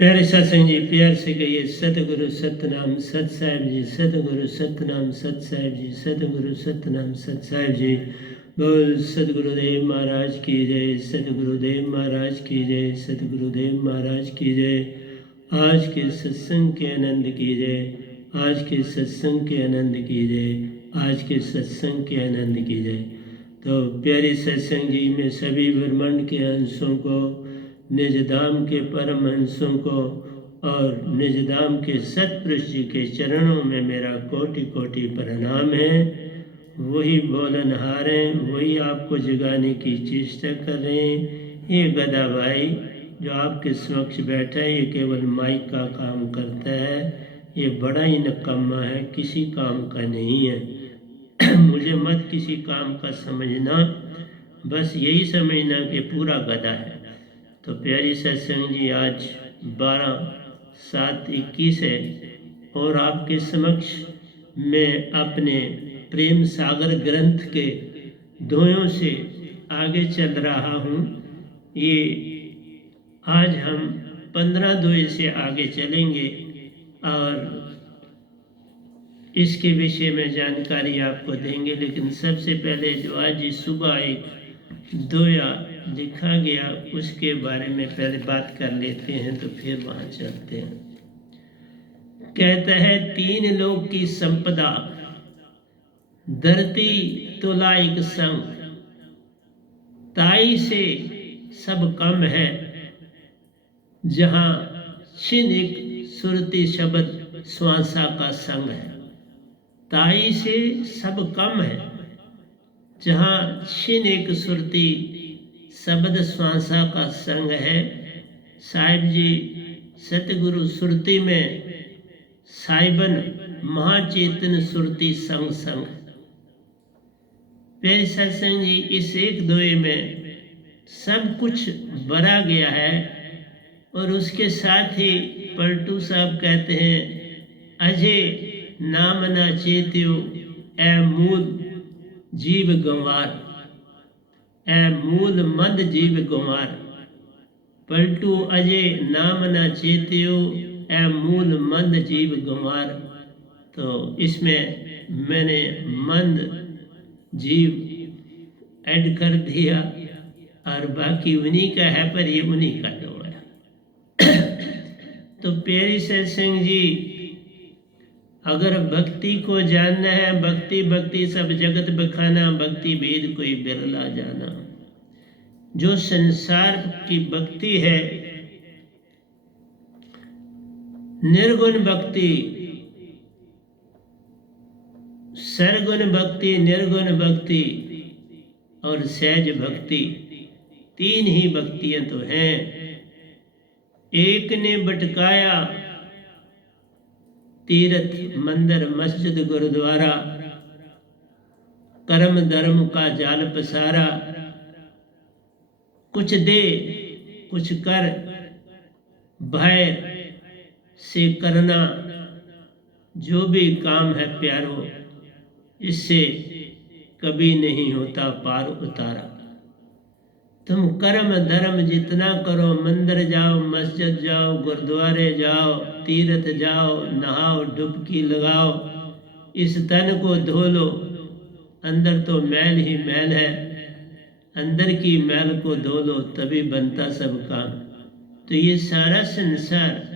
प्यारे सत्संग जी, प्यार से कहिए सतगुरु सतनाम सत साहिब जी, सतगुरु सतनाम सत साहिब जी, सतगुरु सतनाम सत साहिब जी। बोल सतगुरुदेव महाराज की जय, सतगुरुदेव महाराज की जय, सतगुरुदेव महाराज की जय। आज के सत्संग के आनंद की जय, आज के सत्संग के आनंद की जय, आज के सत्संग के आनंद की जय। तो प्यारे सत्संग जी, में सभी ब्रह्मांड के अंशों को, निज धाम के परम हंसों को और निज धाम के सतपुरुष जी के चरणों में मेरा कोटि कोटि प्रणाम है। वही बोलनहार हैं, वही आपको जगाने की चेष्टा कर रहे हैं। ये गधा भाई जो आपके समक्ष बैठा है, ये केवल माइक का काम करता है। ये बड़ा ही निकम्मा है, किसी काम का नहीं है। मुझे मत किसी काम का समझना, बस यही समझना कि पूरा गधा है। तो प्यारी सत्संग जी, आज 12/7/21 है और आपके समक्ष मैं अपने प्रेम सागर ग्रंथ के दोयों से आगे चल रहा हूँ। ये आज हम 15 दोहे से आगे चलेंगे और इसके विषय में जानकारी आपको देंगे। लेकिन सबसे पहले जो आज सुबह एक दोया लिखा गया उसके बारे में पहले बात कर लेते हैं, तो फिर वहाँ चलते हैं। कहता है, 3 लोक की संपदा धरती तुलाइक संग, ताई से सब कम है जहाँ छिनिक सुरती शब्द श्वासा का संग है। ताई से सब कम है जहाँ छिन एक सुरती शब्द श्वासा का संग है। साहिब जी सतगुरु सुरती में साहिबन महाचेतन सुरती संग संग। प्यारे सत्संग जी, इस एक दोहे में सब कुछ भरा गया है और उसके साथ ही पलटू साहब कहते हैं, अजय नाम ना चेत्यो ए मूल जीव गंवार, ए मूल मंद जीव गंवार। पलटू अजय नाम न चेत्यो ए मूल मंद जीव गंवार। तो इसमें मैंने मंद जीव ऐड कर दिया और बाकी उन्हीं का है, पर ये उन्हीं का दोहा। तो प्यारी सत्संग जी, अगर भक्ति को जानना है, भक्ति भक्ति सब जगत बखाना, भक्ति भेद कोई बिरला जाना। जो संसार की भक्ति है, निर्गुण भक्ति, सरगुण भक्ति, निर्गुण भक्ति और सहज भक्ति, 3 ही भक्तियां तो हैं। एक ने भटकाया तीर्थ मंदिर मस्जिद गुरुद्वारा, कर्म धर्म का जाल पसारा। कुछ दे कुछ कर भय से करना, जो भी काम है प्यारो, इससे कभी नहीं होता पार उतारा। तुम कर्म धर्म जितना करो, मंदिर जाओ, मस्जिद जाओ, गुरुद्वारे जाओ, तीर्थ जाओ, नहाओ, डुबकी लगाओ, इस तन को धो लो, अंदर तो मैल ही मैल है। अंदर की मैल को धो लो, तभी बनता सब काम। तो ये सारा संसार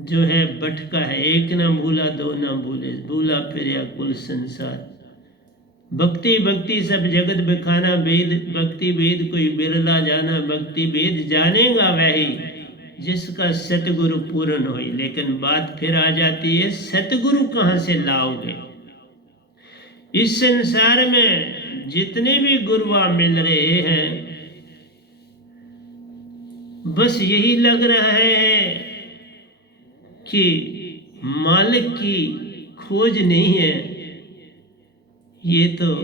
जो है भटका है। एक ना भूला दो ना भूले, भूला फिर कुल संसार। भक्ति भक्ति सब जगत बखाना, वेद भक्ति वेद कोई बिरला जाना। भक्ति वेद जानेगा वही जिसका सतगुरु पूर्ण हो। लेकिन बात फिर आ जाती है, सतगुरु कहाँ से लाओगे? इस संसार में जितने भी गुरुआ मिल रहे हैं, बस यही लग रहा है कि मालिक की खोज नहीं है, ये तो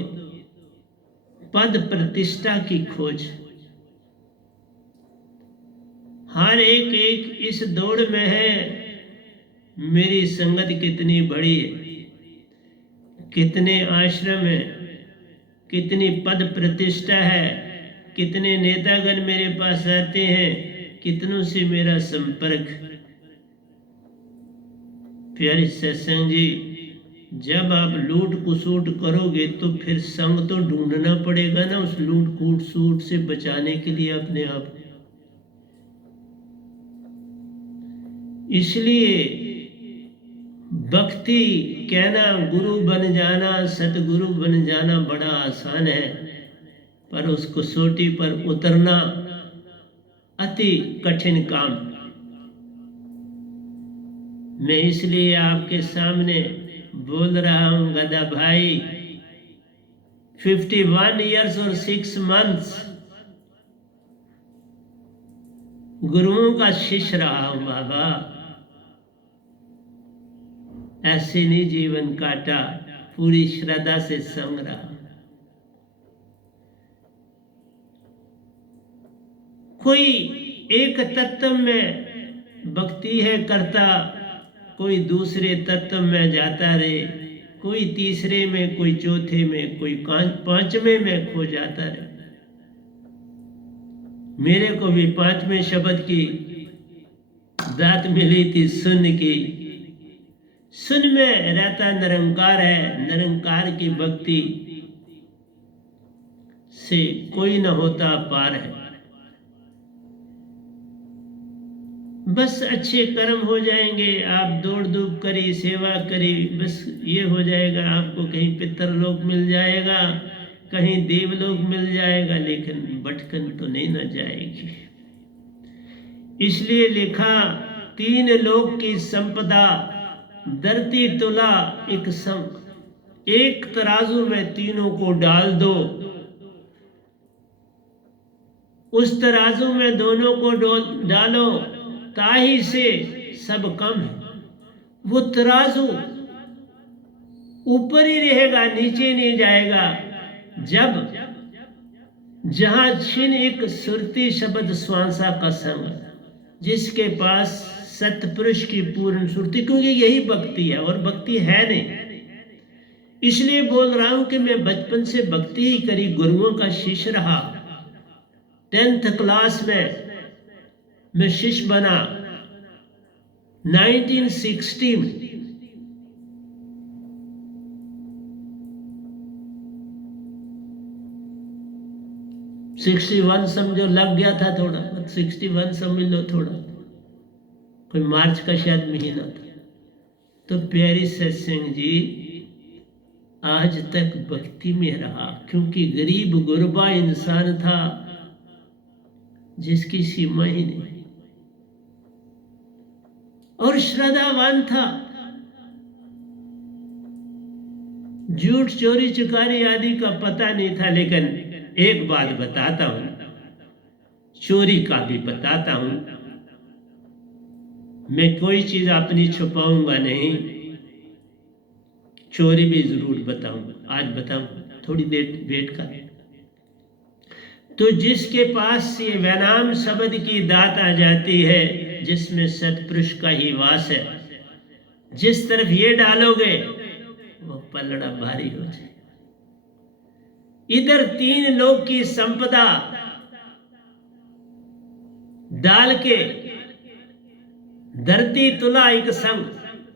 पद प्रतिष्ठा की खोज। हर एक इस दौड़ में है, मेरी संगत कितनी बड़ी है, कितने आश्रम है, कितनी पद प्रतिष्ठा है, कितने नेतागण मेरे पास आते हैं, कितनों से मेरा संपर्क। प्यारे सत्संग जी, जब आप लूट कुसूट करोगे तो फिर संग तो ढूंढना पड़ेगा ना उस लूट कुसूट से बचाने के लिए अपने आप। इसलिए भक्ति कहना, गुरु बन जाना, सतगुरु बन जाना बड़ा आसान है, पर उस कसौटी पर उतरना अति कठिन काम। मैं इसलिए आपके सामने बोल रहा हूं गदा भाई, 51 इयर्स और 6 मंथ्स गुरुओं का शिष्य रहा हूं बाबा। ऐसे नहीं जीवन काटा, पूरी श्रद्धा से संग रहा। कोई एक तत्व में भक्ति है करता, कोई दूसरे तत्व में जाता रहे, कोई तीसरे में, कोई चौथे में, कोई पांचवें में खो जाता रहे। मेरे को भी 5वें शब्द की दात मिली थी, सुन की। सुन में रहता निरंकार है, निरंकार की भक्ति से कोई न होता पार है। बस अच्छे कर्म हो जाएंगे, आप दौड़ धूप करी, सेवा करी, बस ये हो जाएगा। आपको कहीं पितरलोक मिल जाएगा, कहीं देवलोक मिल जाएगा, लेकिन भटकन तो नहीं न जाएगी। इसलिए लिखा, 3 लोक की संपदा, धरती तुला एक संग। एक तराजू में तीनों को डाल दो, उस तराजू में दोनों को डालो, ताही से सब कम है। वो तराजू ऊपर ही रहेगा, नीचे नहीं जाएगा। जब जहां छिन एक सुरती शब्द स्वांसा का संग, जिसके पास सतपुरुष की पूर्ण सुरती, क्योंकि यही भक्ति है और भक्ति है नहीं। इसलिए बोल रहा हूं कि मैं बचपन से भक्ति ही करी, गुरुओं का शिष्य रहा। 10th क्लास में मैं शिष्य बना 1960 में। '61 समझो लग गया था थोड़ा, 61 समझ लो थोड़ा, कोई मार्च का शायद महीना था। तो प्यारी सत्संग जी, आज तक भक्ति में रहा, क्योंकि गरीब गुरबा इंसान था जिसकी सीमा ही नहीं, और श्रद्धावान था। झूठ चोरी चुकारी आदि का पता नहीं था। लेकिन एक बात बताता हूं, चोरी का भी बताता हूं, मैं कोई चीज अपनी छुपाऊंगा नहीं, चोरी भी जरूर बताऊंगा। आज बताऊंगा, थोड़ी देर वेट कर। तो जिसके पास ये वैनाम शब्द की दात आ जाती है, जिसमें सतपुरुष का ही वास है, जिस तरफ ये डालोगे वो पलड़ा भारी हो जाए। इधर 3 लोक की संपदा डाल के, धरती तुला एक संग,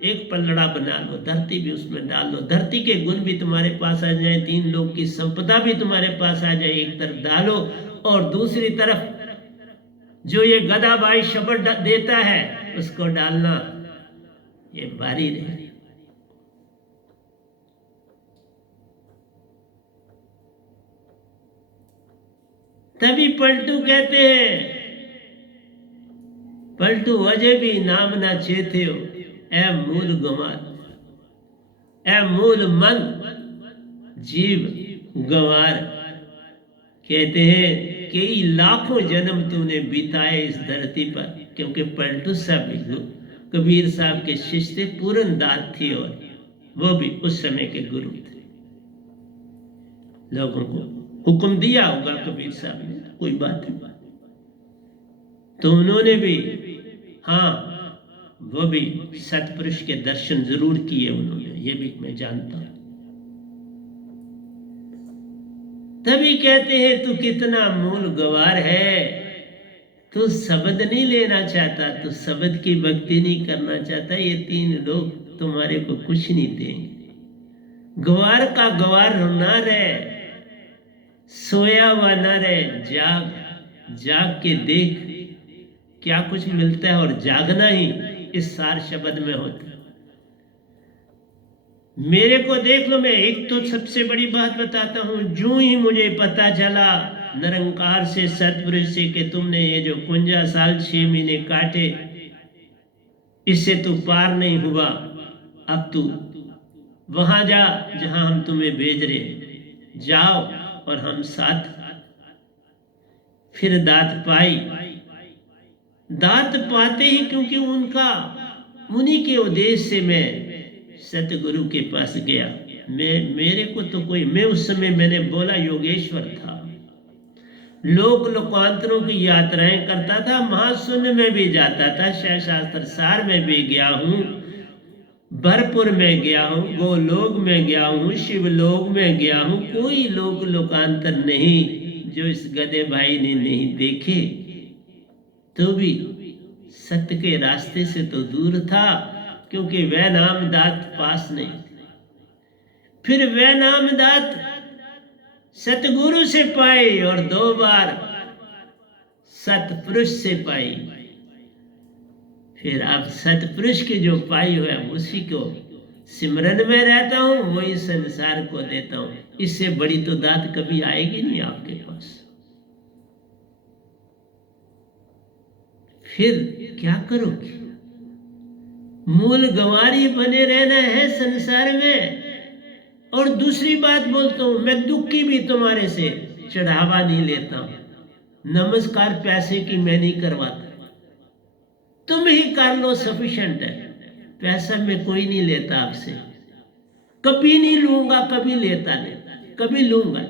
एक पलड़ा बना लो, धरती भी उसमें डाल लो। धरती के गुण भी तुम्हारे पास आ जाए, 3 लोक की संपदा भी तुम्हारे पास आ जाए। एक तरफ डालो और दूसरी तरफ जो ये गदाबाई शब्द देता है उसको डालना, ये भारी रहे। तभी पलटू कहते हैं, पलटू अजय भी नाम ना चेते हो, ए मूल गंवार, ए मूल मन जीव गंवार। कहते हैं कई लाखों जन्म तूने बिताए इस धरती पर, क्योंकि पलटू साहब कबीर साहब के शिष्य थे, पूर्ण दात थी, और वो भी उस समय के गुरु थे। लोगों को हुक्म दिया होगा कबीर साहब ने, कोई बात नहीं। तो उन्होंने भी, हाँ, वो भी सतपुरुष के दर्शन जरूर किए उन्होंने, ये भी मैं जानता हूं। तभी कहते हैं तू कितना मूल गवार है, तू शब्द नहीं लेना चाहता, तू शब्द की भक्ति नहीं करना चाहता, ये तीन लोग तुम्हारे को कुछ नहीं देंगे। गवार का गवार ना रहे, सोया हुआ ना रहे, जाग जाग के देख क्या कुछ मिलता है। और जागना ही इस सार शब्द में होता है। मेरे को देख लो, मैं एक तो सबसे बड़ी बात बताता हूं, जो ही मुझे पता चला निरंकार से, सतपुरुष से, कि तुमने ये जो 51 साल 6 महीने काटे, इससे तू पार नहीं हुआ, अब तू वहां जा जहां हम तुम्हें भेज रहे, जाओ और हम साथ। फिर दात पाई, दात पाते ही, क्योंकि उनका उन्हीं के उद्देश्य से मैं सतगुरु के पास गया। मेरे को तो कोई, मैं उस समय मैंने बोला योगेश्वर था, लोक लोकांतरों की यात्राएं करता था, महाशून्य में भी जाता था, शास्त्र सार में भी गया हूँ, भरपुर में गया हूँ, गोलोक में गया हूँ, शिवलोक में गया हूँ। कोई लोक लोकांतर नहीं जो इस गधे भाई ने नहीं देखे। तो भी सत्य के रास्ते से तो दूर था, क्योंकि वह नामदात पास नहीं। फिर वह नामदात सतगुरु से पाई और 2 बार सतपुरुष से पाई। फिर आप सतपुरुष की जो पाई है उसी को सिमरन में रहता हूं, वही संसार को देता हूं। इससे बड़ी तो दात कभी आएगी नहीं आपके पास। फिर क्या करोगे? मूल गंवारी बने रहना है संसार में। और दूसरी बात बोलता हूं, मैं दुखी भी तुम्हारे से चढ़ावा नहीं लेता हूं, नमस्कार पैसे की मैं नहीं करवाता, तुम ही कर लो, सफिशिएंट है। पैसा मैं कोई नहीं लेता आपसे, कभी नहीं लूंगा, कभी लेता नहीं, कभी लूंगा।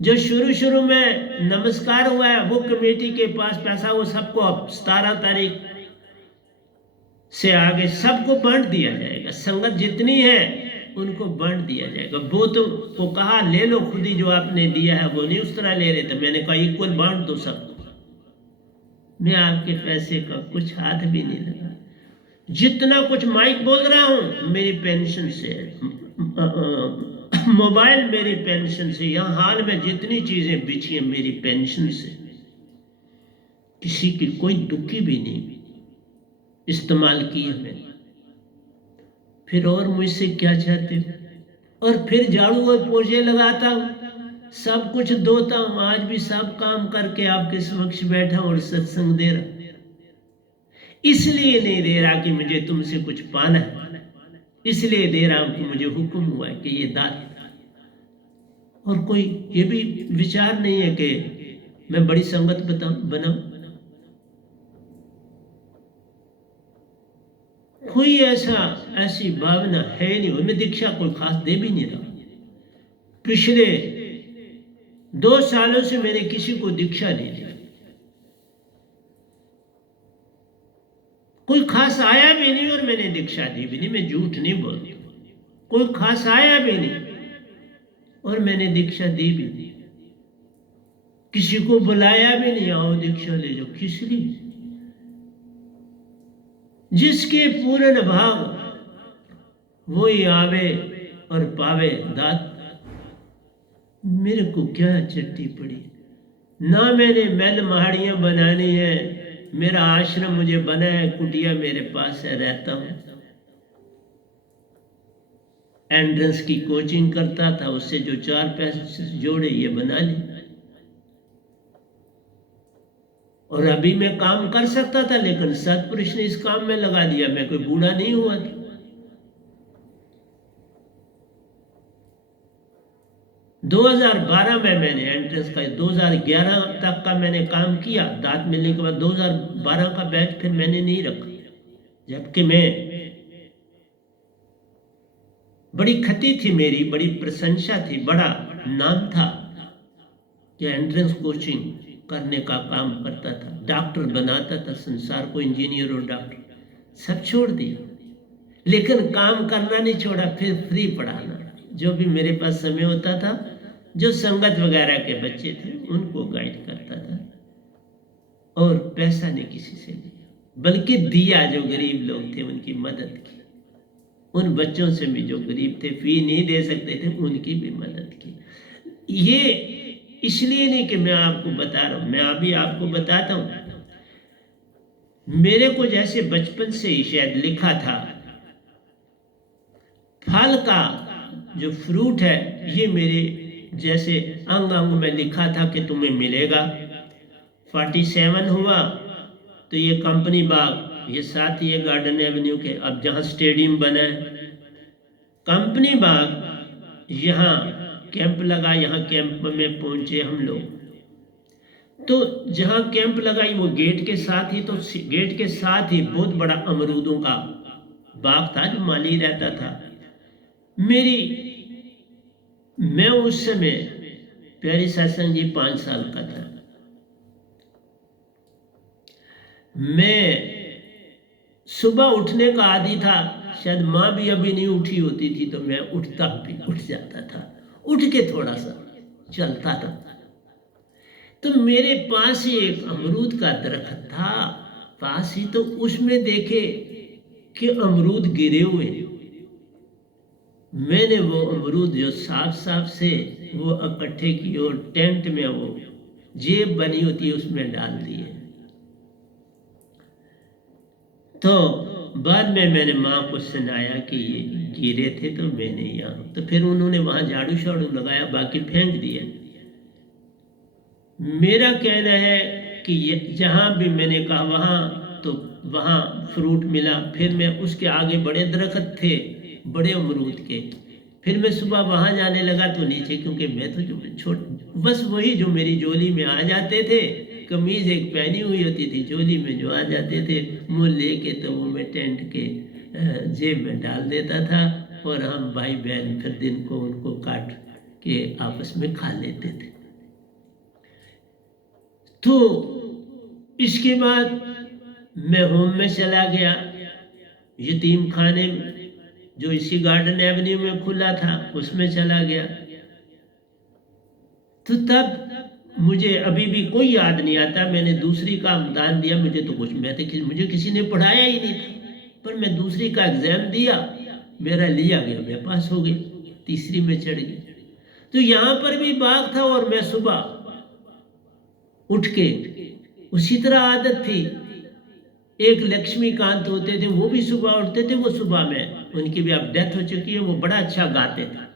जो शुरू में नमस्कार हुआ है वो कमेटी के पास पैसा, वो सबको अब 17 तारीख से आगे सबको बांट दिया जाएगा। संगत जितनी है उनको बांट दिया जाएगा। वो तो को कहा ले लो खुद ही, जो आपने दिया है वो नहीं उस तरह ले रहे थे। मैंने कहा इक्वल बांट दो सबको। मैं आपके पैसे का कुछ हाथ भी नहीं लगा। जितना कुछ माइक बोल रहा हूं मेरी पेंशन से, मोबाइल मेरी पेंशन से, यहां हाल में जितनी चीजें बिछी हैं मेरी पेंशन से। किसी की कोई दुखी भी नहीं इस्तेमाल की है मैंने। फिर और मुझसे क्या चाहते हो? और फिर झाड़ू और पोछे लगाता हूं, सब कुछ धोता हूं। आज भी सब काम करके आपके समक्ष बैठा और सत्संग दे रहा। इसलिए नहीं दे रहा कि मुझे तुमसे कुछ पाना है, इसलिए दे रहा हूं कि मुझे हुक्म हुआ है कि ये दान। और कोई ये भी विचार नहीं है कि मैं बड़ी संगत बनाऊं। कोई ऐसी भावना है नहीं। मैं दीक्षा कोई खास दे भी नहीं रहा। पिछले 2 सालों से मैंने किसी को दीक्षा नहीं दी। कोई खास आया भी नहीं और मैंने दीक्षा दी भी नहीं। मैं झूठ नहीं बोलती। कोई खास आया भी नहीं और मैंने दीक्षा दी भी नहीं। किसी को बुलाया भी नहीं, आओ दीक्षा ले जाओ। किस लिए? जिसके पूर्ण भाव वही आवे और पावे दात। मेरे को क्या चट्टी पड़ी? ना मैंने महल महाड़ियां बनानी है। मेरा आश्रम मुझे बना है, कुटिया मेरे पास है, रहता हूं। एंट्रेंस की कोचिंग करता था, उससे जो 4 पैसे जोड़े ये बना ले। और अभी मैं काम कर सकता था, लेकिन सतपुरुष ने इस काम में लगा दिया। मैं कोई बूढ़ा नहीं हुआ था। दो 2012 में मैंने एंट्रेंस का, 2011 तक का मैंने काम किया। दांत मिलने के बाद 2012 का बैच फिर मैंने नहीं रखा। जबकि मैं बड़ी खती थी मेरी, बड़ी प्रशंसा थी, बड़ा नाम था कि एंट्रेंस कोचिंग करने का काम करता था। डॉक्टर बनाता था संसार को, इंजीनियर और डॉक्टर सब छोड़ दिया। लेकिन काम करना नहीं छोड़ा। फिर फ्री पढ़ाना, जो भी मेरे पास समय होता था, जो संगत वगैरह के बच्चे थे उनको गाइड करता था। और पैसा नहीं किसी से लिया, बल्कि दिया। जो गरीब लोग थे उनकी मदद की, उन बच्चों से भी जो गरीब थे, फी नहीं दे सकते थे, उनकी भी मदद की। ये इसलिए नहीं कि मैं आपको बता रहा हूँ, मैं अभी आपको बताता हूँ। मेरे को जैसे बचपन से ही शायद लिखा था, फल का जो फ्रूट है ये मेरे जैसे अंग अंग में लिखा था कि तुम्हें मिलेगा। 47 हुआ तो ये कंपनी बाग, ये साथ ही ये गार्डन एवेन्यू के, अब जहाँ स्टेडियम बना है कंपनी बाग, यहाँ कैंप लगा, यहाँ कैंप में पहुंचे हम लोग। तो जहाँ कैंप लगाई वो गेट के साथ ही, तो गेट के साथ ही बहुत बड़ा अमरूदों का बाग था जो माली रहता था। मैं उस समय, प्यारी सत्संग जी, 5 साल का था। मैं सुबह उठने का आदी था, शायद माँ भी अभी नहीं उठी होती थी तो मैं उठ जाता था, उठ के थोड़ा सा चलता था। तो मेरे पास ही एक अमरूद का दरख्त था पास ही, तो उसमें देखे कि अमरूद गिरे हुए। मैंने वो अमरूद जो साफ साफ से वो इकट्ठे किए और टेंट में वो जेब बनी होती है उसमें डाल दिए। तो बाद में मैंने माँ को सुनाया कि ये गिरे थे तो मैंने यहाँ, तो फिर उन्होंने वहाँ झाड़ू शाड़ू लगाया, बाकी फेंक दिया। मेरा कहना है कि जहाँ भी मैंने कहा वहाँ, तो वहाँ फ्रूट मिला। फिर मैं उसके आगे बड़े दरख्त थे बड़े अमरूद के, फिर मैं सुबह वहाँ जाने लगा तो नीचे, क्योंकि मैं तो जो बस वही जो मेरी झोली में आ जाते थे, कमीज एक पहनी हुई होती थी, झोली में जो आ जाते थे वो लेके तो वो मैं टेंट के जेब में डाल देता था, और हम भाई बहन फिर दिन को उनको काट के आपस में खा लेते थे। तो इसके बाद मैं होम में चला गया, यतीम खाने में जो इसी गार्डन एवेन्यू में खुला था उसमें चला गया। तो तब मुझे अभी भी कोई याद नहीं आता, मैंने दूसरी का दान दिया। मुझे तो कुछ, मुझे किसी ने पढ़ाया ही नहीं था, पर मैं दूसरी का एग्जाम दिया, मेरा लिया गया, मैं पास हो गई, तीसरी में चढ़ गई। तो यहाँ पर भी बाग था और मैं सुबह उठ के, उसी तरह आदत थी। एक लक्ष्मीकांत होते थे, वो भी सुबह उठते थे, वो सुबह में, उनकी भी अब डेथ हो चुकी है, वो बड़ा अच्छा गाते थे।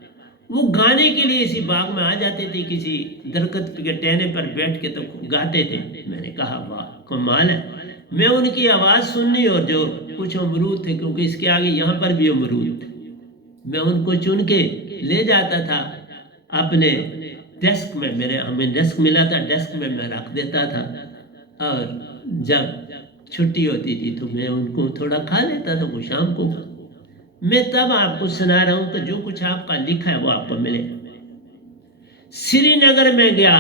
वो गाने के लिए इसी बाग में आ जाते थे, किसी दरख्त के टहने पर बैठ के तो गाते थे। मैंने कहा वाह कमाल है। मैं उनकी आवाज़ सुननी, और जो कुछ अमरूद थे, क्योंकि इसके आगे यहाँ पर भी अमरूद थे, मैं उनको चुन के ले जाता था अपने डेस्क में। हमें डेस्क मिला था, डेस्क में मैं रख देता था, और जब छुट्टी होती थी तो मैं उनको थोड़ा खा लेता था, वो शाम को। मैं तब आपको सुना रहा हूँ कि जो कुछ आपका लिखा है वो आपको मिले। श्रीनगर में गया,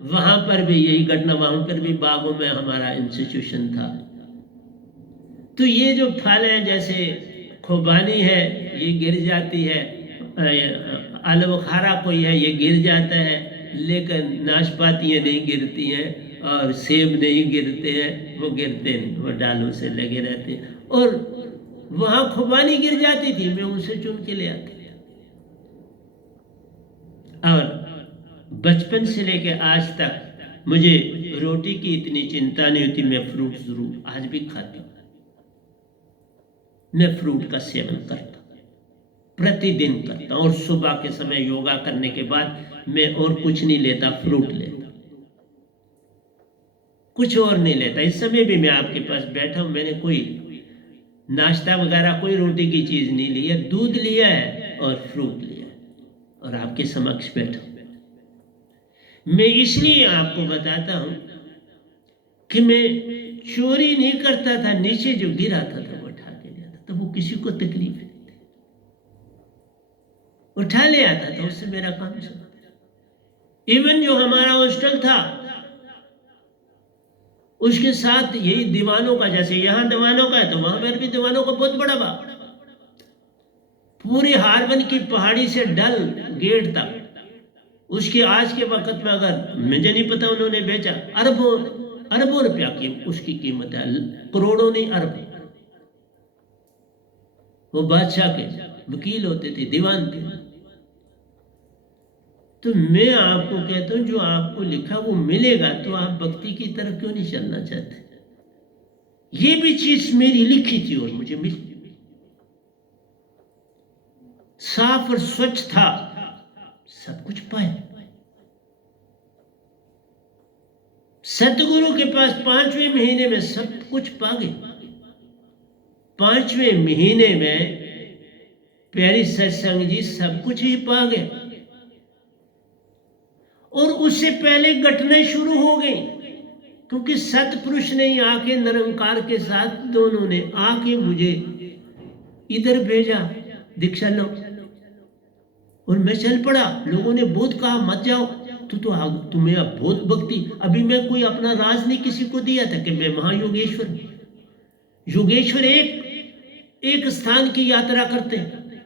वहां पर भी यही घटना, वहां पर भी बागों में हमारा इंस्टीट्यूशन था। तो ये जो फल है, जैसे खुबानी है ये गिर जाती है, आलूबुखारा कोई है ये गिर जाता है, लेकिन नाशपातियाँ नहीं गिरती हैं और सेब नहीं गिरते हैं, वो गिरते नहीं, वो डालों से लगे रहते हैं। और वहाँ खुबानी गिर जाती थी, मैं उनसे चुन के ले आती। और बचपन से लेके आज तक मुझे रोटी की इतनी चिंता नहीं होती, मैं फ्रूट जरूर आज भी खाता हूँ। मैं फ्रूट का सेवन करता हूँ, प्रतिदिन करता हूँ, और सुबह के समय योगा करने के बाद मैं और कुछ नहीं लेता, फ्रूट लेता, कुछ और नहीं लेता। इस समय भी मैं आपके पास बैठा हूँ, मैंने कोई नाश्ता वगैरह कोई रोटी की चीज नहीं ली है, दूध लिया है और फ्रूट लिया है, और आपके समक्ष बैठा हूँ। मैं इसलिए आपको बताता हूँ कि मैं चोरी नहीं करता था, नीचे जो गिराता था वो उठा के ले आता, तो वो किसी को तकलीफ नहीं थी, उठा ले आता था, उससे मेरा काम चलता। इवन जो हमारा हॉस्टल था उसके साथ यही दीवानों का, जैसे यहाँ दीवानों का है तो वहां पर भी दीवानों का बहुत बड़ा बाग, पूरी हारवन की पहाड़ी से डल गेट तक। उसके आज के वक्त में अगर मुझे नहीं पता उन्होंने बेचा, अरबों अरबों रुपया की उसकी कीमत है, करोड़ों नहीं अरब। वो बादशाह के वकील होते थे, दीवान थे। तो मैं आपको कहता हूं जो आपको लिखा वो मिलेगा, तो आप भक्ति की तरफ क्यों नहीं चलना चाहते? ये भी चीज मेरी लिखी थी और मुझे मिली, साफ और स्वच्छ था, सब कुछ पाया। सतगुरु के पास 5वें महीने में सब कुछ पा गए। 5वें महीने में प्यारी सत्संग जी सब कुछ ही पा गए। और उससे पहले घटनाएं शुरू हो गई, क्योंकि सतपुरुष ने आके निरंकार के साथ दोनों ने आके मुझे इधर भेजा, दीक्षा लो, और मैं चल पड़ा। लोगों ने बहुत कहा मत जाओ, तुम्हें अब बहुत भक्ति। अभी मैं कोई अपना राज नहीं किसी को दिया था कि मैं महायोगेश्वर। योगेश्वर एक स्थान की यात्रा करते हैं।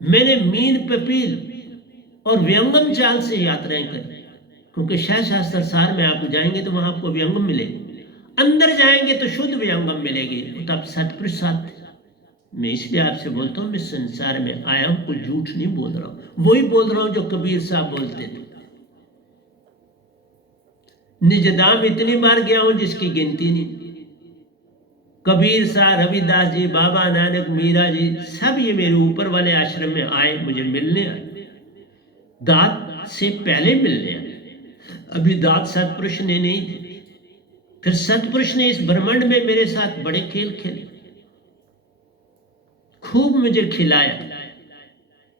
मैंने मीन पपील और व्यंगम चाल से यात्राएं करी, क्योंकि शास्त्र सार में आप जाएंगे तो वहां आपको व्यंगम मिलेगी, अंदर जाएंगे तो शुद्ध व्यंगम मिलेगी। तब सतपुरुष साथ। मैं इसलिए आपसे बोलता हूं, मैं संसार में आया हूं, कोई झूठ नहीं बोल रहा हूं, वही बोल रहा हूं जो कबीर साहब बोलते थे। निज धाम इतनी बार गया हूं जिसकी गिनती नहीं। कबीर साहब, रविदास जी, बाबा नानक, मीरा जी, सब ये मेरे ऊपर वाले आश्रम में आए, मुझे मिलने आए, दात से पहले मिलने आए। अभी दात सतपुरुष ने नहीं थे। फिर सतपुरुष ने इस ब्रह्मांड में मेरे साथ बड़े खेल खेले, खूब मुझे खिलाया,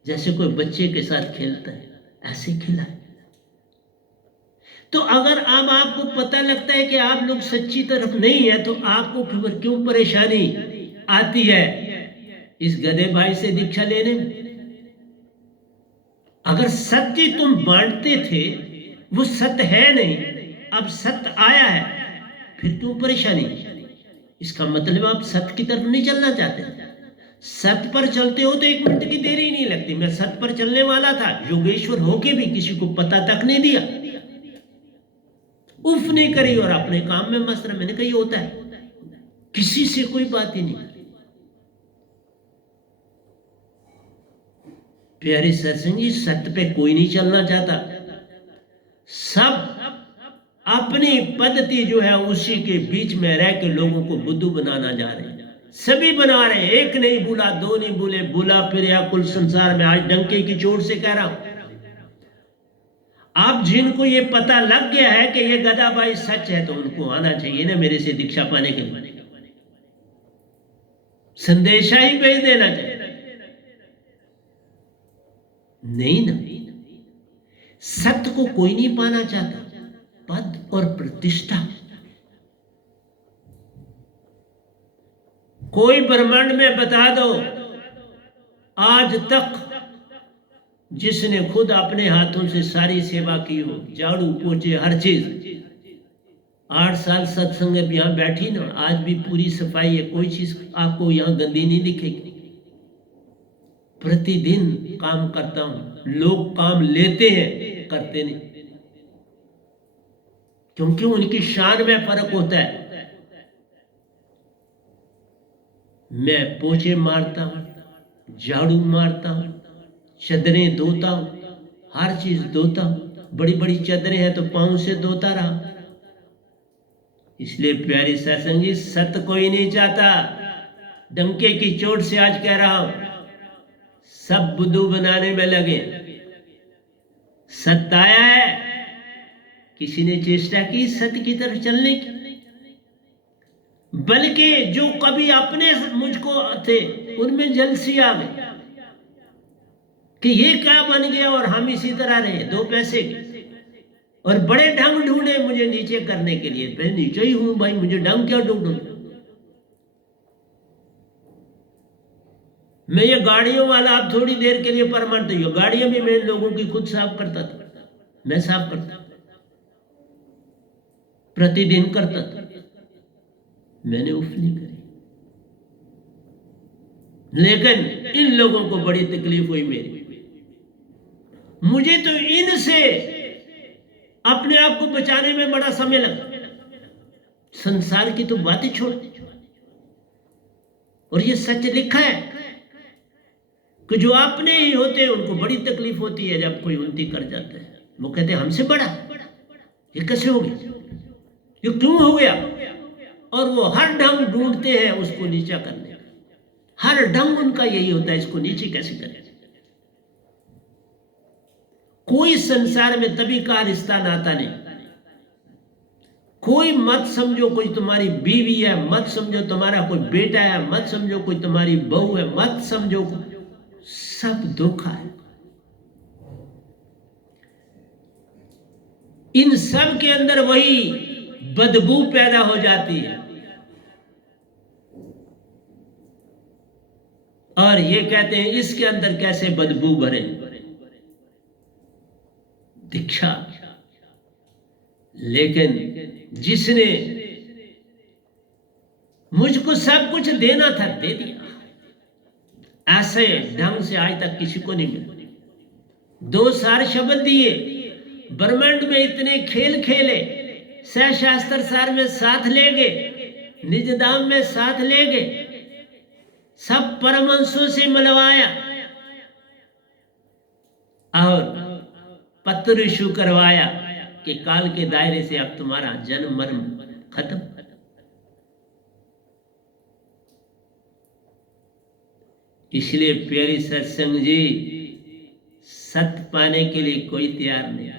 जैसे कोई बच्चे के साथ खेलता है ऐसे खिलाया। तो अगर अब आपको पता लगता है कि आप लोग सच्ची तरफ नहीं है, तो आपको क्यों परेशानी आती है इस गधे भाई से दीक्षा लेने में? अगर सत्य तुम बांटते थे, वो सत्य है नहीं, अब सत्य आया है, फिर क्यों परेशानी? इसका मतलब आप सत्य की तरफ नहीं चलना चाहते। सत्य पर चलते हो तो 1 मिनट की देरी नहीं लगती। मैं सत्य पर चलने वाला था, योगेश्वर होके भी किसी को पता तक नहीं दिया, उफ नहीं करी और अपने काम में मस्त रहा। मैंने कहा ये होता है, किसी से कोई बात ही नहीं। प्यारे सत्संगी, सत्य पे कोई नहीं चलना चाहता। सब अपनी पद्धति जो है उसी के बीच में रह के लोगों को बुद्धू बनाना जा रहे हैं। सभी बना रहे हैं, एक नहीं बोला, 2 नहीं बोले, बोला फिर या कुल संसार में। आज डंके की चोट से कह रहा हूं, आप जिनको ये पता लग गया है कि ये गधा भाई सच है, तो उनको आना चाहिए ना मेरे से दीक्षा पाने के लिए। संदेशा ही भेज देना चाहिए, नहीं ना। सत्य को कोई नहीं पाना चाहता, पद और प्रतिष्ठा। कोई ब्रह्मांड में बता दो आज तक जिसने खुद अपने हाथों से सारी सेवा की हो, झाड़ू पोछे हर चीज। 8 साल सत्संग यहां बैठी ना, आज भी पूरी सफाई है, कोई चीज आपको यहां गंदी नहीं दिखेगी। प्रतिदिन काम करता हूं, लोग काम लेते हैं, करते नहीं, क्योंकि उनकी शान में फर्क होता है। मैं पोछे मारता हूं, झाड़ू मारता हूं, चदरें धोता हूं, हर चीज धोता हूं। बड़ी बड़ी चदरें हैं तो पांव से धोता रहा। इसलिए प्यारी सत्संगी, सत्य कोई नहीं चाहता। डंके की चोट से आज कह रहा हूं, सब बुद्धू बनाने में लगे। सत्य आया है, किसी ने चेष्टा की सत्य की तरफ चलने की? बल्कि जो कभी अपने मुझको थे उनमें जलसी आ गई कि ये क्या बन गया और हम इसी तरह रहे, 2 पैसे के। और बड़े ढंग ढूंढे मुझे नीचे करने के लिए। मैं नीचे ही हूं भाई, मुझे ढंग क्या ढूंढूं? मैं ये गाड़ियों वाला आप थोड़ी देर के लिए परमानेंट, ये गाड़ियां भी मैं लोगों की खुद साफ करता था, मैं साफ करता, प्रतिदिन करता था, मैंने उफ नहीं करी। लेकिन इन लोगों को बड़ी तकलीफ हुई मेरी। मुझे तो इनसे अपने आप को बचाने में बड़ा समय लगा। संसार की तो बातें छोड़, और ये सच लिखा है कि जो अपने ही होते हैं उनको बड़ी तकलीफ होती है जब कोई उन्नति कर जाता है। वो कहते हैं हमसे बड़ा, ये कैसे हो गया, ये क्यों हो गया, और वो हर ढंग ढूंढते हैं उसको नीचा करने का। हर ढंग उनका यही होता है, इसको नीचे कैसे करें। कोई संसार में तभी का रिश्ता नाता नहीं। कोई मत समझो कोई तुम्हारी बीवी है, मत समझो तुम्हारा कोई बेटा है, मत समझो कोई तुम्हारी बहू है, मत समझो, सब धोखा है। इन सब के अंदर वही बदबू पैदा हो जाती है, और ये कहते हैं इसके अंदर कैसे बदबू भरे। दीक्षा, लेकिन जिसने मुझको सब कुछ देना था दे दिया। ऐसे ढंग से आज तक किसी को नहीं मिला। 2 सार शब्द दिए, ब्रह्मांड में इतने खेल खेले, सहस्त्र सार में साथ ले गए, निजधाम में साथ ले गए, सब परमहंसों से मिलवाया और पत्र इशू करवाया कि काल के दायरे से अब तुम्हारा जन्म मरण खत्म। इसलिए प्यारी सत्संग जी, सत्य पाने के लिए कोई तैयार नहीं।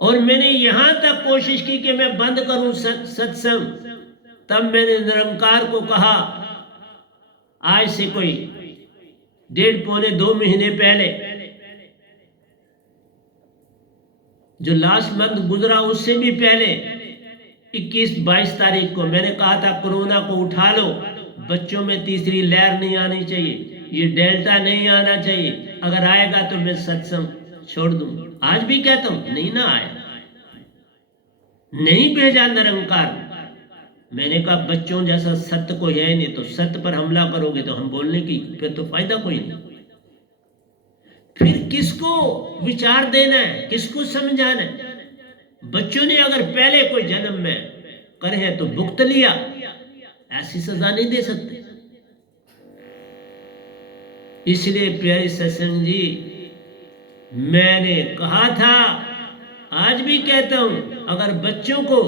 और मैंने यहां तक कोशिश की कि मैं बंद करूं सत्संग, तब मैंने निरंकार को कहा, आज से कोई 1.5-2 महीने पहले, जो लास्ट मंथ गुजरा उससे भी पहले 21-22 तारीख को मैंने कहा था कोरोना को उठा लो, बच्चों में तीसरी लहर नहीं आनी चाहिए, ये डेल्टा नहीं आना चाहिए, अगर आएगा तो मैं सत्संग छोड़ दूं। आज भी कहता हूं, नहीं ना आया, नहीं भेजा निरंकार। मैंने कहा बच्चों जैसा सत्य कोई है नहीं, तो सत्य पर हमला करोगे तो हम बोलने की फिर तो फायदा कोई नहीं। फिर किसको विचार देना है, किसको समझाना है। बच्चों ने अगर पहले कोई जन्म में करे तो भुगत लिया, ऐसी सजा नहीं दे सकते। इसलिए प्यारे सत्संग जी, मैंने कहा था, आज भी कहता हूं, अगर बच्चों को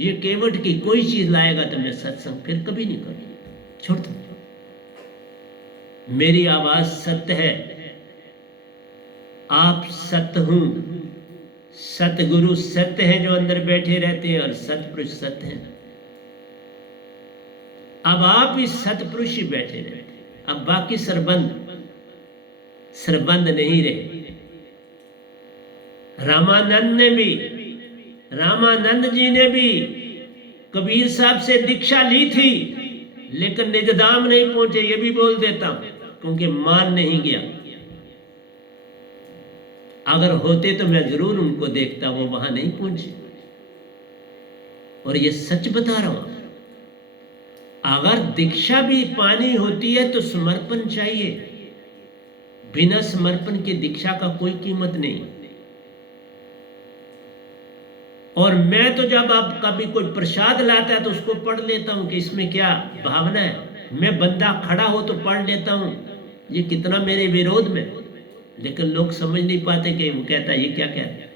ये केवट की कोई चीज लाएगा तो मैं सत्संग फिर कभी नहीं करूंगा, छोड़ दो। मेरी आवाज सत्य है, आप सत्य हूं, सतगुरु सत्य है जो अंदर बैठे रहते हैं, और सतपुरुष सत्य है। अब आप इस सतपुरुष ही बैठे रहते हैं, अब बाकी सरबंध नहीं रहे। रामानंद जी ने भी कबीर साहब से दीक्षा ली थी, लेकिन निजधाम नहीं पहुंचे, ये भी बोल देता हूं, क्योंकि मान नहीं गया। अगर होते तो मैं जरूर उनको देखता, वो वहां नहीं पहुंचे। और ये सच बता रहा हूं, अगर दीक्षा भी पानी होती है तो समर्पण चाहिए। बिना समर्पण की दीक्षा का कोई कीमत नहीं। और मैं तो जब आप कभी कोई प्रसाद लाता है तो उसको पढ़ लेता हूं कि इसमें क्या भावना है। मैं बंदा खड़ा हो तो पढ़ लेता हूं ये कितना मेरे विरोध में, लेकिन लोग समझ नहीं पाते कि वो कहता है ये क्या कहता है।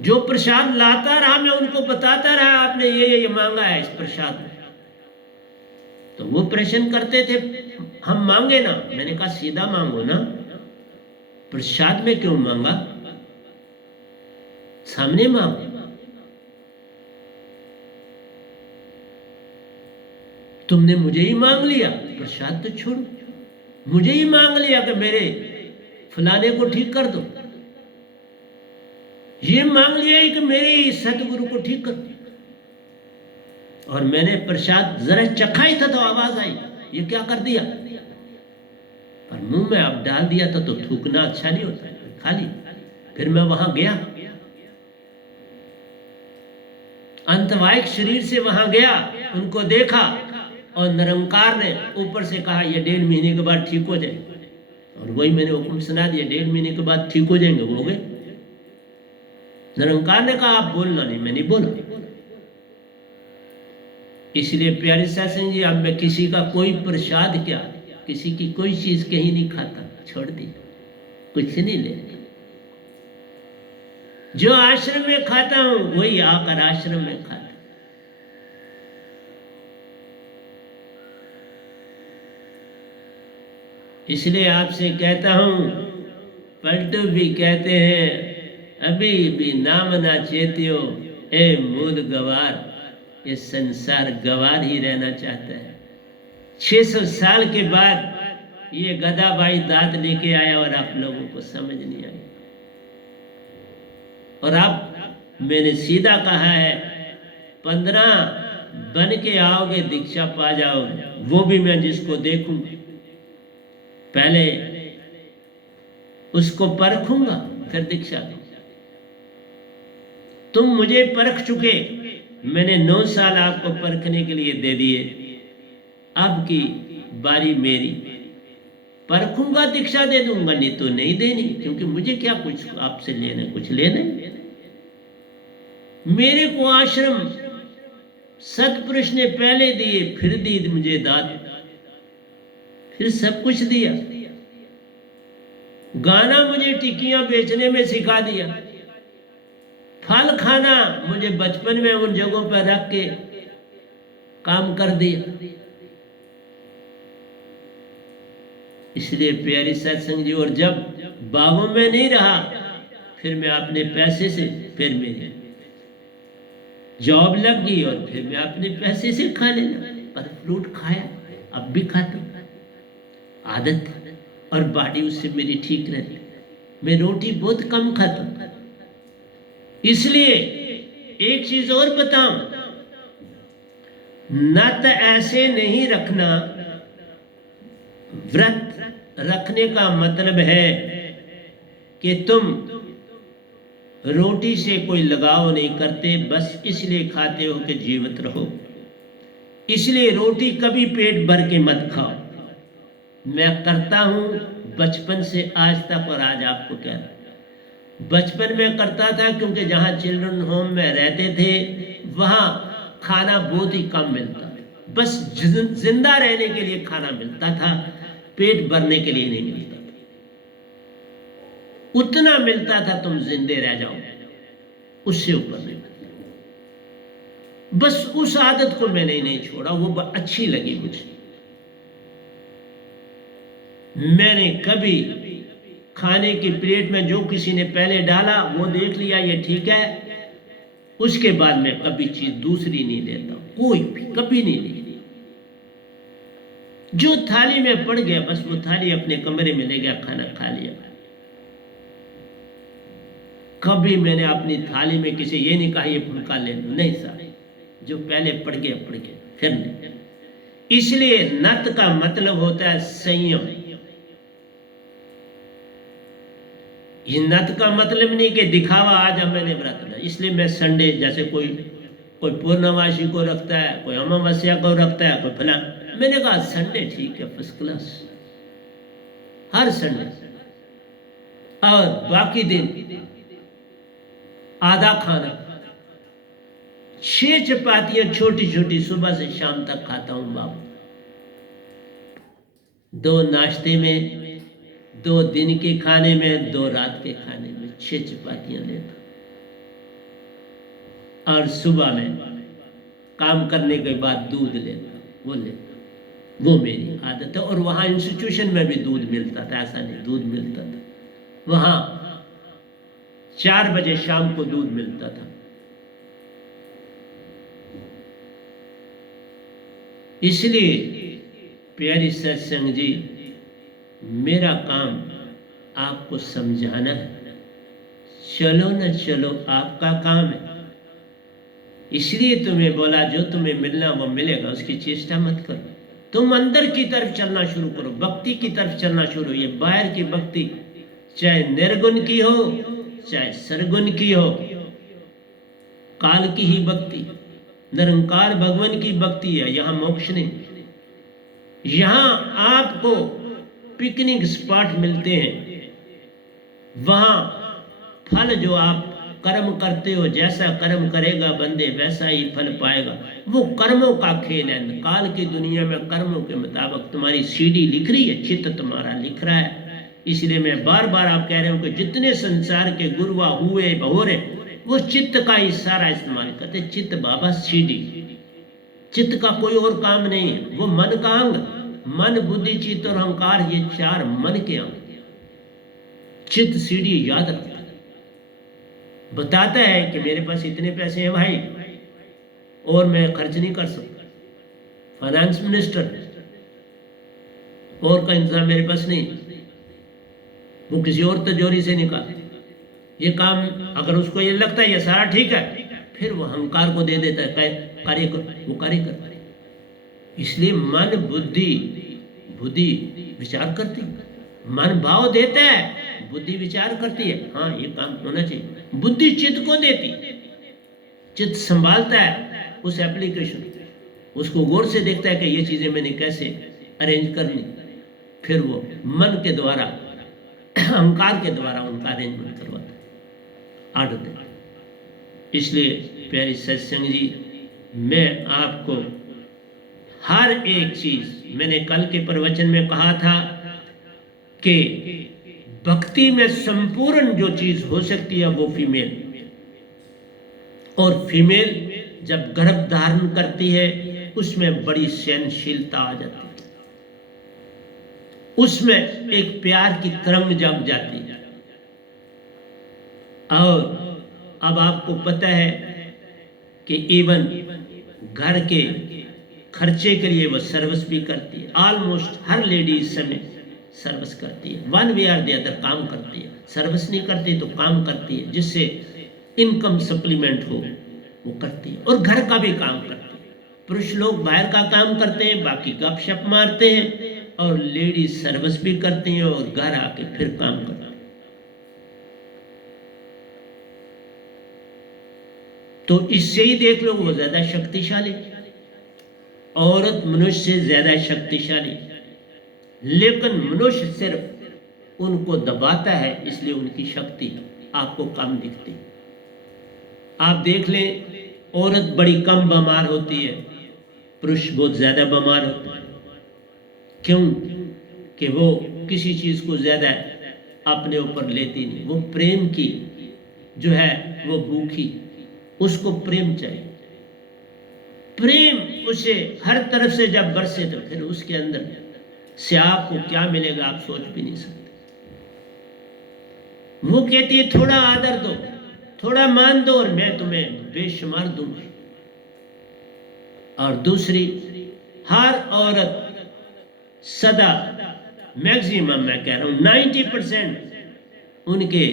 जो प्रसाद लाता रहा मैं उनको बताता रहा, आपने ये मांगा है इस प्रसाद में, तो वो प्रश्न करते थे हम मांगे ना। मैंने कहा सीधा मांगो ना, प्रसाद में क्यों मांगा, सामने मांगो। तुमने मुझे ही मांग लिया, प्रसाद तो छोड़ो, मुझे ही मांग लिया कि मेरे फलाने को ठीक कर दो, ये मांग लिया कि मेरे सतगुरु को ठीक कर दो। और मैंने प्रसाद जरा चखा ही था तो आवाज आई, ये क्या कर दिया, पर मुंह में अब डाल दिया था तो थूकना अच्छा नहीं होता, खाली। फिर मैं वहां गया, अंतवाहिक शरीर से वहां गया, उनको देखा, और निरंकार ने ऊपर से कहा ये 1.5 महीने के बाद ठीक हो जाए। और वही मैंने हुक्म सुना दिया, 1.5 महीने के बाद ठीक हो जाएंगे। वो हो गए। निरंकार ने कहा आप बोलना नहीं, मैं नहीं बोला। इसलिए प्यारे सत्संग जी, अब मैं किसी का कोई प्रसाद क्या, किसी की कोई चीज कहीं नहीं खाता, छोड़ दी, कुछ नहीं ले। जो आश्रम में खाता हूं वही आकर आश्रम में खाता। इसलिए आपसे कहता हूं, पलटू भी कहते हैं अभी भी नाम ना चेतियो ए मूल गवार। ये संसार गवार ही रहना चाहता है। 600 साल के बाद ये गधा भाई दांत लेके आया और आप लोगों को समझ नहीं आई। और आप, मैंने सीधा कहा है, 15 बन के आओगे दीक्षा पा जाओगे। वो भी मैं जिसको देखूं पहले उसको परखूंगा, फिर दीक्षा दूंगा। तुम मुझे परख चुके, मैंने 9 साल आपको परखने के लिए दे दिए। अब की बारी मेरी, परखूंगा दीक्षा दे दूंगा, नहीं तो नहीं देनी, क्योंकि मुझे क्या कुछ आपसे लेना, कुछ लेना। मेरे को आश्रम सतपुरुष ने पहले दिए, फिर दी मुझे दात, फिर सब कुछ दिया। गाना मुझे टिक्कियां बेचने में सिखा दिया। फल खाना मुझे बचपन में उन जगहों पर रख के काम कर दिया। इसलिए प्यारी सत्संग जी, और जब बागों में नहीं रहा, फिर मैं अपने पैसे से, फिर मेरी जॉब लग गई और फिर मैं अपने पैसे से खा लेना। पर फ्रूट खाया, अब भी खाता हूं, आदत, और बॉडी उससे मेरी ठीक रहती। मैं रोटी बहुत कम खाता हूं। इसलिए एक चीज और बताऊं, नत ऐसे नहीं रखना। व्रत रखने का मतलब है कि तुम रोटी से कोई लगाव नहीं करते, बस इसलिए खाते हो कि जीवित रहो। इसलिए रोटी कभी पेट भर के मत खाओ। मैं करता हूं बचपन से आज तक, और आज आपको कह रहा हूं, बचपन में करता था, क्योंकि जहां चिल्ड्रन होम में रहते थे वहां खाना बहुत ही कम मिलता था। बस जिंदा रहने के लिए खाना मिलता था, पेट भरने के लिए नहीं मिलता था। उतना मिलता था तुम जिंदे रह जाओ, उससे ऊपर नहीं मिलता। बस उस आदत को मैंने नहीं छोड़ा, वो अच्छी लगी मुझे। मैंने कभी खाने की प्लेट में जो किसी ने पहले डाला वो देख लिया, ये ठीक है, उसके बाद मैं कभी चीज दूसरी नहीं लेता, कोई भी कभी नहीं ली। जो थाली में पड़ गया बस वो थाली अपने कमरे में ले गया, खाना खा लिया। कभी मैंने अपनी थाली में किसी ये नहीं कहा ये फुल्का ले, नहीं साहब, जो पहले पड़ गया पड़ गया, फिर नहीं। इसलिए नत का मतलब होता है संयम। ये नत का मतलब नहीं कि दिखावा, आज मैंने व्रत रखा इसलिए मैं संडे, जैसे कोई पूर्णमासी को रखता है, कोई अमावस्या को रखता है, कोई फला। मैंने कहा संडे ठीक है, फर्स्ट क्लास, हर संडे, और बाकी दिन आधा खाना, 6 चपातियां छोटी छोटी सुबह से शाम तक खाता हूं बाबू। 2 नाश्ते में, 2 दिन के खाने में, 2 रात के खाने में 6 चपातियां लेता। और सुबह में काम करने के बाद दूध लेता, वो लेता, वो मेरी आदत है। और वहां इंस्टीट्यूशन में भी दूध मिलता था, ऐसा नहीं, दूध मिलता था वहां। 4 बजे शाम को दूध मिलता था। इसलिए प्यारी सत्संग जी, मेरा काम आपको समझाना है। चलो न चलो आपका काम है। इसलिए तुम्हें बोला जो तुम्हें मिलना वो मिलेगा, उसकी चेष्टा मत करो। तुम अंदर की तरफ चलना शुरू करो, भक्ति की तरफ चलना शुरू। ये बाहर की भक्ति चाहे निर्गुण की हो चाहे सरगुण की हो, काल की ही भक्ति, निरंकार भगवान की भक्ति है। यहां मोक्ष नहीं, यहां आपको पिकनिक स्पॉट मिलते हैं, वहां फल जो आप कर्म करते हो, जैसा कर्म करेगा बंदे वैसा ही फल पाएगा। वो कर्मों का खेल है। काल की दुनिया में कर्मों के मुताबिक तुम्हारी सीढ़ी लिख रही है, चित्त तुम्हारा लिख रहा है। इसलिए मैं बार बार आप कह रहे हूं कि जितने संसार के गुरुआ हुए बहोरे वो चित्त का ही सारा इस्तेमाल करते। चित्त बाबा सीढ़ी, चित्त का कोई और काम नहीं है। वो मन का अंग, मन बुद्धि चित्त और अहंकार, ये चार मन के अंग। चित्त सीढ़ी याद रखता है, बताता है कि मेरे पास इतने पैसे हैं भाई और मैं खर्च नहीं कर सकता, फाइनेंस मिनिस्टर और का इंतजाम मेरे पास नहीं, वो किसी और तिजोरी से निकाल ये काम। अगर उसको ये लगता है ये सारा ठीक है, फिर वो अहंकार को दे देता है, कार्य कर, वो कार्य करता है। इसलिए मन बुद्धि विचार करती, मन भाव देता है, बुद्धि विचार करती है, हाँ ये काम होना चाहिए। बुद्धि चित्त को देती, चित्त संभालता है उस एप्लीकेशन, उसको गौर से देखता है कि ये चीजें मैंने कैसे अरेंज करनी, फिर वो मन के द्वारा अहंकार के द्वारा उनका अरेंजमेंट करवाता है, आर्डर देता है। इसलिए प्यारी सत्संग जी, मैं आपको हर एक चीज, मैंने कल के प्रवचन में कहा था कि भक्ति में संपूर्ण जो चीज हो सकती है वो फीमेल, और फीमेल जब गर्भ धारण करती है उसमें बड़ी सहनशीलता आ जाती है, उसमें एक प्यार की तरंग जग जाती है। और अब आपको पता है कि इवन घर के खर्चे के लिए वो सर्विस भी करती है। ऑलमोस्ट हर लेडी इस समय सर्विस करती है, वन वे और द अदर काम करती है। सर्विस नहीं करती तो काम करती है, जिससे इनकम सप्लीमेंट हो वो करती है, और घर का भी काम करती है। पुरुष लोग बाहर का काम करते हैं, बाकी गपशप मारते हैं, और लेडीज सर्विस भी करती हैं और घर आके फिर काम करती हैं। तो इससे ही देख लो वो ज्यादा शक्तिशाली, औरत मनुष्य से ज्यादा शक्तिशाली, लेकिन मनुष्य सिर्फ उनको दबाता है, इसलिए उनकी शक्ति आपको कम दिखती है। आप देख लें, औरत बड़ी कम बीमार होती है, पुरुष बहुत ज्यादा बीमार होता है। क्यों? कि वो किसी चीज को ज्यादा अपने ऊपर लेती नहीं, वो प्रेम की जो है वो भूखी, उसको प्रेम चाहिए। प्रेम उसे हर तरफ से जब बरसे तो फिर उसके अंदर से आपको क्या मिलेगा आप सोच भी नहीं सकते। वो कहती है थोड़ा आदर दो, थोड़ा मान दो और मैं तुम्हें बेशुमार दूंगी। और दूसरी, हर औरत सदा, मैक्सिमम मैं कह रहा हूं 90% उनके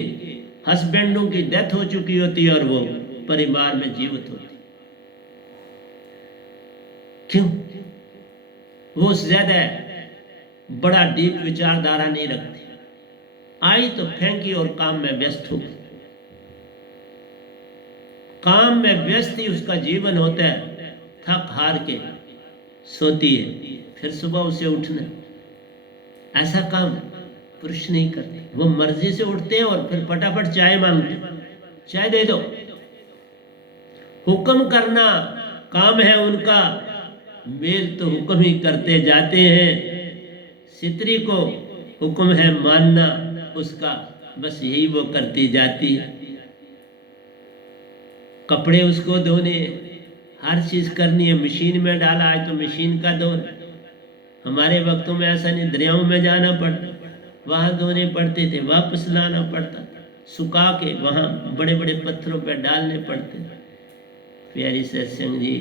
हस्बैंडों की डेथ हो चुकी होती है और वो परिवार में जीवित होती। क्यों? वो ज्यादा बड़ा डीप विचारधारा नहीं रखती, आई तो फेंकी और काम में व्यस्त हो। काम में व्यस्त ही उसका जीवन होता है, थक हार के सोती है, फिर सुबह उसे उठना। ऐसा काम पुरुष नहीं करते, वो मर्जी से उठते हैं और फिर फटाफट चाय मांगते, चाय दे दो। हुक्म करना काम है उनका, मेल तो हुक्म ही करते जाते हैं। स्त्री को हुक्म है मानना उसका, बस यही वो करती जाती है। कपड़े उसको धोने, हर चीज करनी है, मशीन में डाला है तो मशीन का दौर। हमारे वक्तों में ऐसा नहीं, दरियाओं में जाना पड़ता, वहां धोने पड़ते थे, वापस लाना पड़ता, सुखा के वहां बड़े बड़े पत्थरों पर डालने पड़ते। प्यारी सत्संग जी,